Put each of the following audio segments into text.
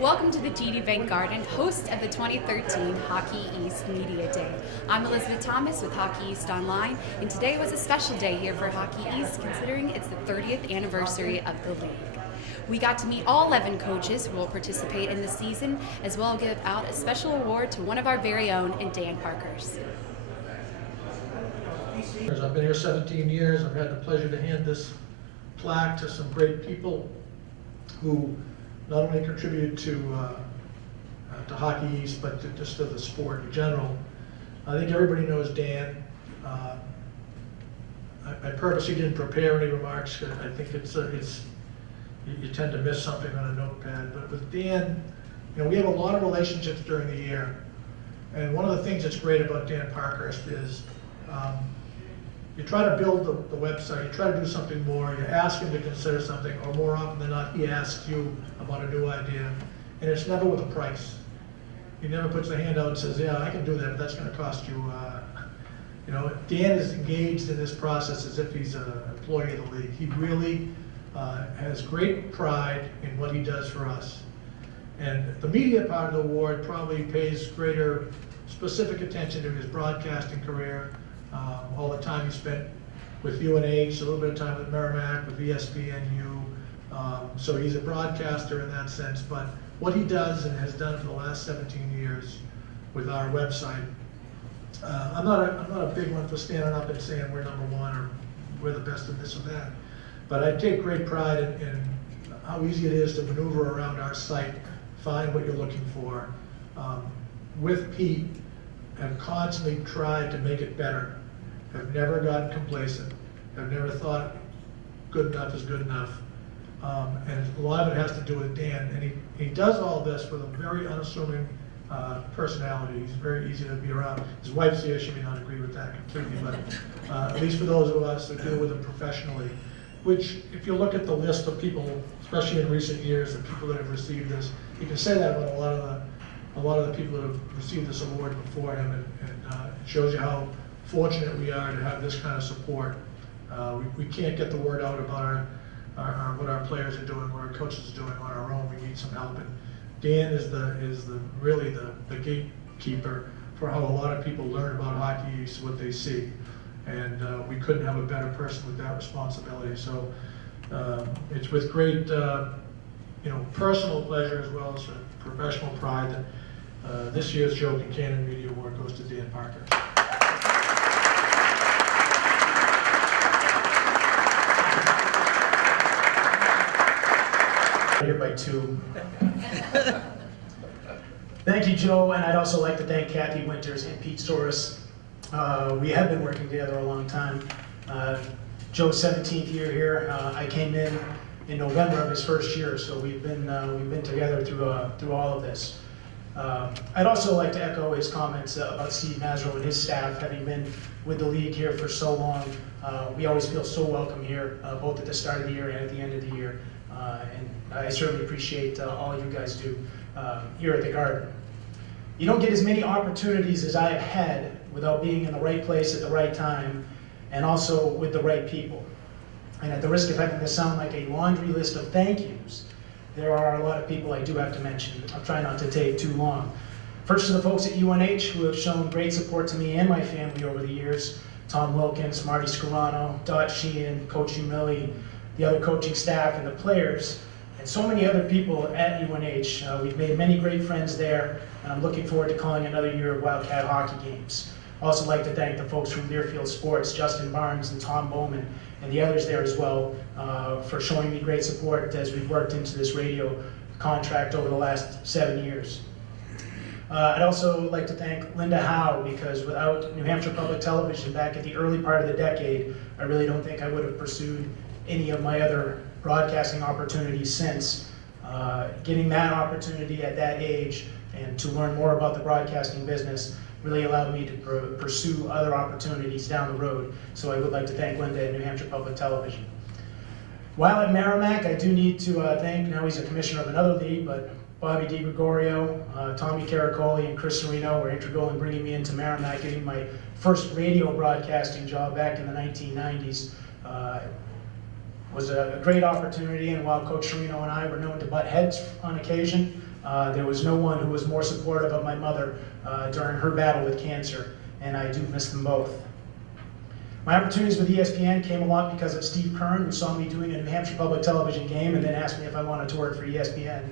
Welcome to the GD Bank Garden, host of the 2013 Hockey East Media Day. I'm Elizabeth Thomas with Hockey East Online, and today was a special day here for Hockey East considering it's the 30th anniversary of the league. We got to meet all 11 coaches who will participate in the season, as well as give out a special award to one of our very own in Dan Parkhurst. I've been here 17 years. I've had the pleasure to hand this plaque to some great people who not only contributed to Hockey East, but just to the sport in general. I think everybody knows Dan. I purposely didn't prepare any remarks. I think you tend to miss something on a notepad. But with Dan, we have a lot of relationships during the year. And one of the things that's great about Dan Parkhurst is you try to build the website, you try to do something more, you ask him to consider something, or more often than not, he asks you about a new idea, and it's never with a price. He never puts the hand out and says, yeah, I can do that, but that's going to cost you. Dan is engaged in this process as if he's an employee of the league. He really has great pride in what he does for us. And the media part of the award probably pays greater specific attention to his broadcasting career, all the time he spent with UNH, a little bit of time with Merrimack, with ESPNU. So he's a broadcaster in that sense, but what he does and has done for the last 17 years with our website, I'm not a big one for standing up and saying we're number one or we're the best of this or that, but I take great pride in how easy it is to maneuver around our site, find what you're looking for. With Pete, have constantly tried to make it better, have never gotten complacent, have never thought good enough is good enough. And a lot of it has to do with Dan. And he does all this with a very unassuming personality. He's very easy to be around. His wife's here, she may not agree with that completely, but at least for those of us that deal with him professionally, which if you look at the list of people, especially in recent years, the people that have received this, you can say that about a lot of the people that have received this award before him, and it shows you how fortunate we are to have this kind of support. We can't get the word out about what our players are doing, what our coaches are doing on our own. We need some help, and Dan is really the gatekeeper for how a lot of people learn about Hockey East, what they see, and we couldn't have a better person with that responsibility. So it's with great personal pleasure as well as professional pride that this year's Joe Concannon Media Award goes to Dan Parkhurst. Here by two. Thank you, Joe, and I'd also like to thank Kathy Winters and Pete Soros. We have been working together a long time. Joe's 17th year here. I came in November of his first year, so we've been together through all of this. I'd also like to echo his comments about Steve Mazro and his staff, having been with the league here for so long. We always feel so welcome here, both at the start of the year and at the end of the year. And I certainly appreciate all you guys do here at the Garden. You don't get as many opportunities as I have had without being in the right place at the right time, and also with the right people. And at the risk of having this sound like a laundry list of thank yous, there are a lot of people I do have to mention. I'll try not to take too long. First to the folks at UNH who have shown great support to me and my family over the years. Tom Wilkins, Marty Scarano, Dot Sheehan, Coach Humilli, the other coaching staff and the players, and so many other people at UNH. We've made many great friends there, and I'm looking forward to calling another year of Wildcat hockey games. I'd also like to thank the folks from Learfield Sports, Justin Barnes and Tom Bowman, and the others there as well, for showing me great support as we've worked into this radio contract over the last 7 years. I'd also like to thank Linda Howe, because without New Hampshire Public Television back at the early part of the decade, I really don't think I would have pursued any of my other broadcasting opportunities since. Getting that opportunity at that age and to learn more about the broadcasting business really allowed me to pursue other opportunities down the road. So I would like to thank Linda at New Hampshire Public Television. While at Merrimack, I do need to thank, now he's a commissioner of another league, but Bobby DiGregorio, Tommy Caracoli, and Chris Serino were integral in bringing me into Merrimack, getting my first radio broadcasting job back in the 1990s. was a great opportunity, and while Coach Serino and I were known to butt heads on occasion, there was no one who was more supportive of my mother during her battle with cancer, and I do miss them both. My opportunities with ESPN came a lot because of Steve Kern, who saw me doing a New Hampshire Public Television game and then asked me if I wanted to work for ESPN.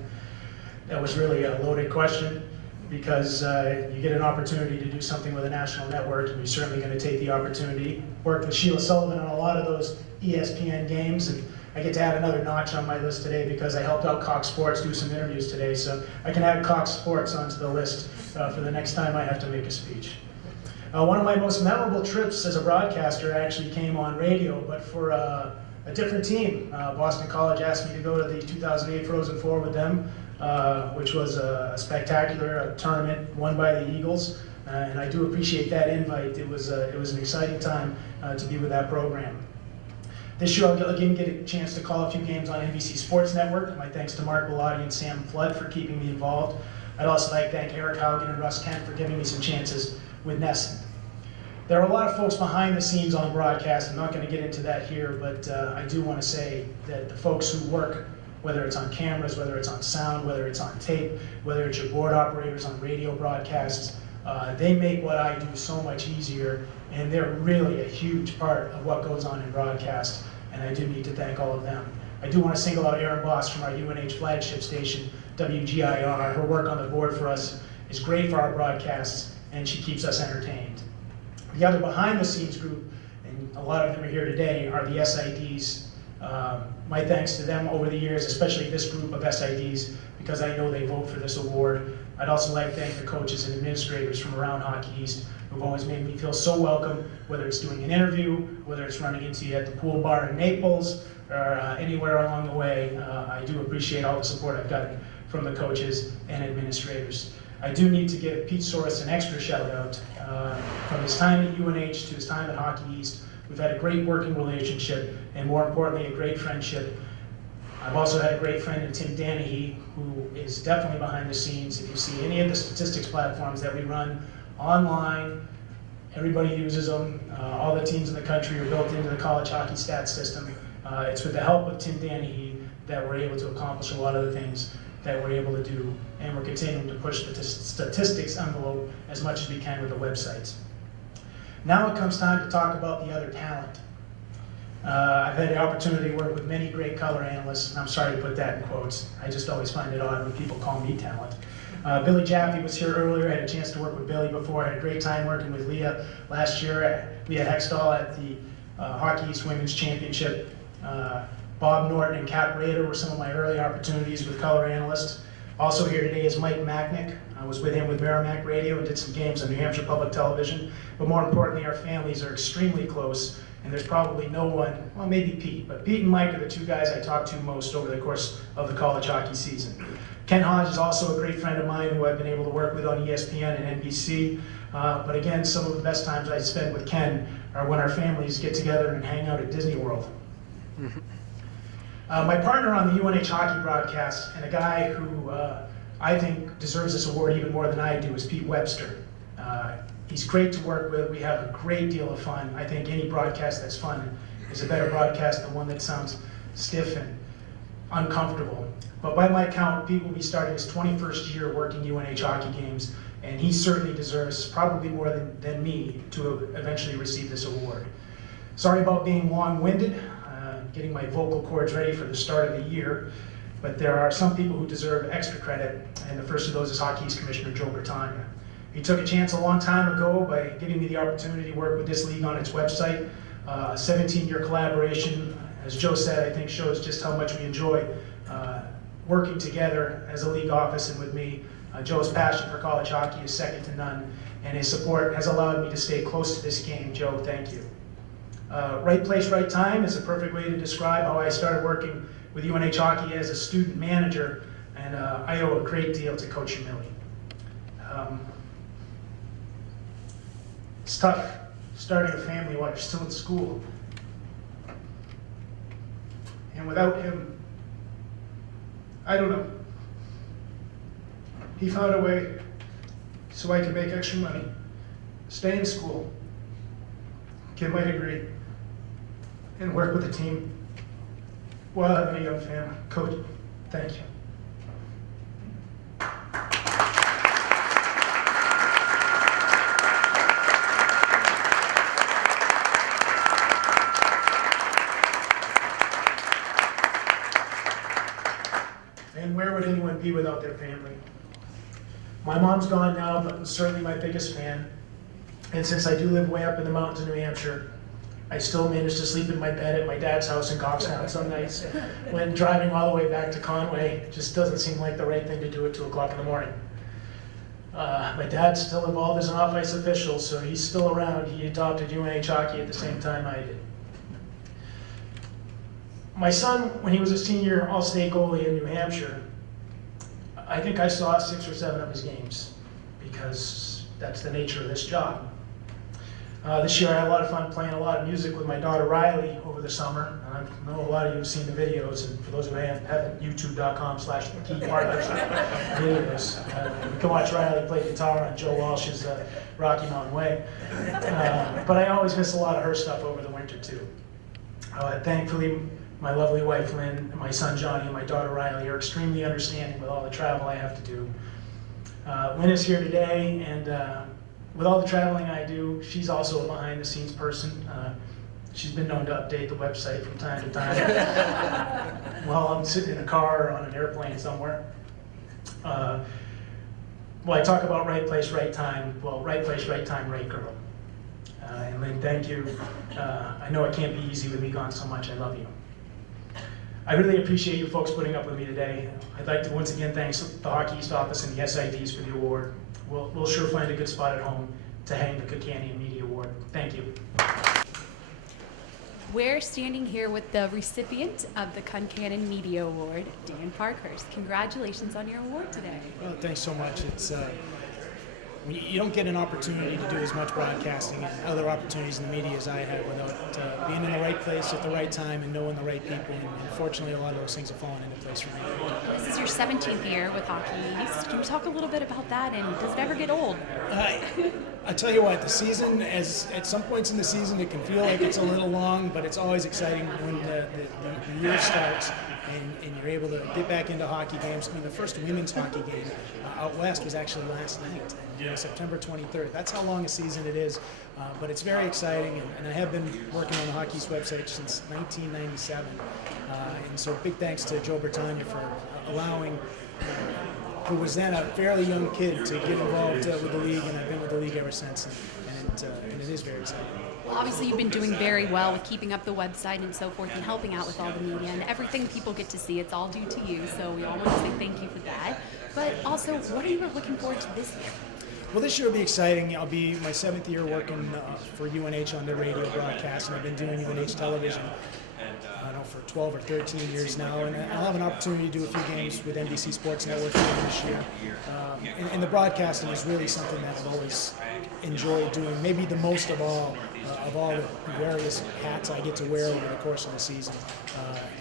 That was really a loaded question, because you get an opportunity to do something with a national network, and you're certainly going to take the opportunity. Worked with Sheila Sullivan on a lot of those ESPN games, and I get to add another notch on my list today because I helped out Cox Sports do some interviews today, so I can add Cox Sports onto the list for the next time I have to make a speech. One of my most memorable trips as a broadcaster actually came on radio, but for a different team. Boston College asked me to go to the 2008 Frozen Four with them, which was a spectacular tournament won by the Eagles, and I do appreciate that invite. It was an exciting time to be with that program. This year I'll again get a chance to call a few games on NBC Sports Network. My thanks to Mark Bellotti and Sam Flood for keeping me involved. I'd also like to thank Eric Haugen and Russ Kent for giving me some chances with Nesson. There are a lot of folks behind the scenes on broadcast. I'm not going to get into that here, but I do want to say that the folks who work, whether it's on cameras, whether it's on sound, whether it's on tape, whether it's your board operators on radio broadcasts, they make what I do so much easier, and they're really a huge part of what goes on in broadcast, and I do need to thank all of them. I do want to single out Erin Boss from our UNH flagship station, WGIR. Her work on the board for us is great for our broadcasts, and she keeps us entertained. The other behind-the-scenes group, and a lot of them are here today, are the SIDs. My thanks to them over the years, especially this group of SIDs, because I know they vote for this award. I'd also like to thank the coaches and administrators from around Hockey East who've always made me feel so welcome, whether it's doing an interview, whether it's running into you at the pool bar in Naples, or anywhere along the way. I do appreciate all the support I've gotten from the coaches and administrators. I do need to give Pete Soros an extra shout out. From his time at UNH to his time at Hockey East, we've had a great working relationship, and more importantly, a great friendship. I've also had a great friend in Tim Danahy, who is definitely behind the scenes. If you see any of the statistics platforms that we run online, everybody uses them. All the teams in the country are built into the college hockey stats system. It's with the help of Tim Danahy that we're able to accomplish a lot of the things that we're able to do, and we're continuing to push the statistics envelope as much as we can with the websites. Now it comes time to talk about the other talent. I've had the opportunity to work with many great color analysts, and I'm sorry to put that in quotes. I just always find it odd when people call me talent. Billy Jaffe was here earlier. I had a chance to work with Billy before. I had a great time working with Leah last year. Leah Hextall at the Hockey East Women's Championship. Bob Norton and Cap Rader were some of my early opportunities with color analysts. Also here today is Mike Macknick. I was with him with Merrimack Radio and did some games on New Hampshire Public Television. But more importantly, our families are extremely close, and there's probably no one, well, maybe Pete, but Pete and Mike are the two guys I talk to most over the course of the college hockey season. Ken Hodge is also a great friend of mine who I've been able to work with on ESPN and NBC. But again, some of the best times I spend with Ken are when our families get together and hang out at Disney World. My partner on the UNH hockey broadcast, and a guy who I think deserves this award even more than I do, is Pete Webster. He's great to work with. We have a great deal of fun. I think any broadcast that's fun is a better broadcast than one that sounds stiff and uncomfortable. But by my count, Pete will be starting his 21st year working UNH hockey games, and he certainly deserves, probably more than me, to eventually receive this award. Sorry about being long-winded, getting my vocal cords ready for the start of the year, but there are some people who deserve extra credit, and the first of those is Hockey East Commissioner Joe Bertagna. He took a chance a long time ago by giving me the opportunity to work with this league on its website. A 17-year collaboration, as Joe said, I think shows just how much we enjoy working together as a league office and with me. Joe's passion for college hockey is second to none, and his support has allowed me to stay close to this game. Joe, thank you. Right place, right time is a perfect way to describe how I started working with UNH hockey as a student manager, and I owe a great deal to Coach Humilli. It's tough starting a family while you're still in school. And without him, I don't know. He found a way so I could make extra money, stay in school, get my degree, and work with a team Well, there you go, fam. Coach, thank you. And where would anyone be without their family? My mom's gone now, but certainly my biggest fan. And since I do live way up in the mountains of New Hampshire, I still manage to sleep in my bed at my dad's house in Concannon some nights. When driving all the way back to Conway, it just doesn't seem like the right thing to do at 2 o'clock in the morning. My dad's still involved as an off-ice official, so he's still around. He adopted UNH hockey at the same time I did. My son, when he was a senior all-state goalie in New Hampshire, I think I saw 6 or 7 of his games because that's the nature of this job. This year I had a lot of fun playing a lot of music with my daughter Riley over the summer. And I know a lot of you have seen the videos, and for those who haven't, youtube.com/Parkhurst videos. You can watch Riley play guitar on Joe Walsh's Rocky Mountain Way. But I always miss a lot of her stuff over the winter too. Thankfully, my lovely wife Lynn, my son Johnny, and my daughter Riley are extremely understanding with all the travel I have to do. Lynn is here today, and with all the traveling I do, she's also a behind-the-scenes person. She's been known to update the website from time to time while I'm sitting in a car or on an airplane somewhere. Well, I talk about right place, right time. Well, right place, right time, right girl. And Lynn, thank you. I know it can't be easy with me gone so much. I love you. I really appreciate you folks putting up with me today. I'd like to once again thank the Hockey East office and the SIDs for the award. We'll sure find a good spot at home to hang the Concannon Media Award. Thank you. We're standing here with the recipient of the Concannon Media Award, Dan Parkhurst. Congratulations on your award today. Well, thanks so much. It's you don't get an opportunity to do as much broadcasting and other opportunities in the media as I have without being in the right place at the right time and knowing the right people. And fortunately, a lot of those things have fallen into place for me. This is your 17th year with Hockey East. Can you talk a little bit about that, and does it ever get old? I tell you what, the season, at some points in the season, it can feel like it's a little long, but it's always exciting when the year starts and you're able to get back into hockey games. I mean, the first women's hockey game out west was actually last night, September 23rd. That's how long a season it is, but it's very exciting, and I have been working on the Hockey East website since 1997, and so big thanks to Joe Bertagna for allowing who was then a fairly young kid to get involved with the league, and I've been with the league ever since, and it is very exciting. Well, obviously you've been doing very well with keeping up the website and so forth and helping out with all the media, and everything people get to see, it's all due to you, so we all want to say thank you for that. But also, what are you looking forward to this year? Well, this year will be exciting. I'll be my 7th year working for UNH on their radio broadcast, and I've been doing UNH television for 12 or 13 years now, and I'll have an opportunity to do a few games with NBC Sports Network this year. And the broadcasting is really something that I've always enjoyed doing, maybe the most of all the various hats I get to wear over the course of the season.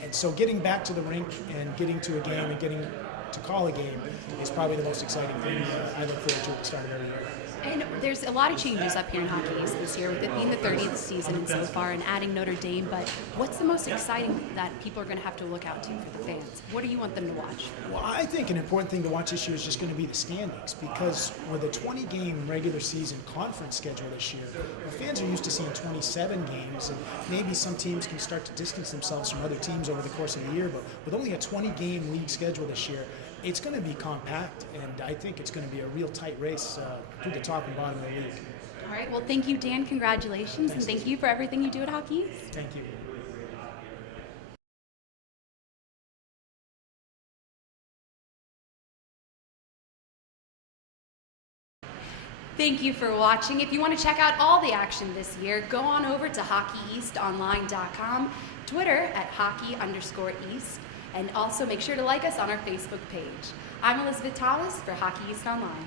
And so getting back to the rink and getting to a game and getting to call a game is probably the most exciting thing I look forward to at the start of every year. And there's a lot of changes up here in Hockey East this year, with it being the 30th season and so far, and adding Notre Dame. But what's the most exciting that people are going to have to look out to for the fans? What do you want them to watch? Well, I think an important thing to watch this year is just going to be the standings, because with a 20-game regular season conference schedule this year, fans are used to seeing 27 games, and maybe some teams can start to distance themselves from other teams over the course of the year. But with only a 20-game league schedule this year, it's going to be compact, and I think it's going to be a real tight race through the top and bottom of the league. All right, well, thank you, Dan. Congratulations, and thank you for everything you do at Hockey East. Thank you. Thank you for watching. If you want to check out all the action this year, go on over to HockeyEastOnline.com, Twitter at @hockey_east, and also make sure to like us on our Facebook page. I'm Elizabeth Thomas for Hockey East Online.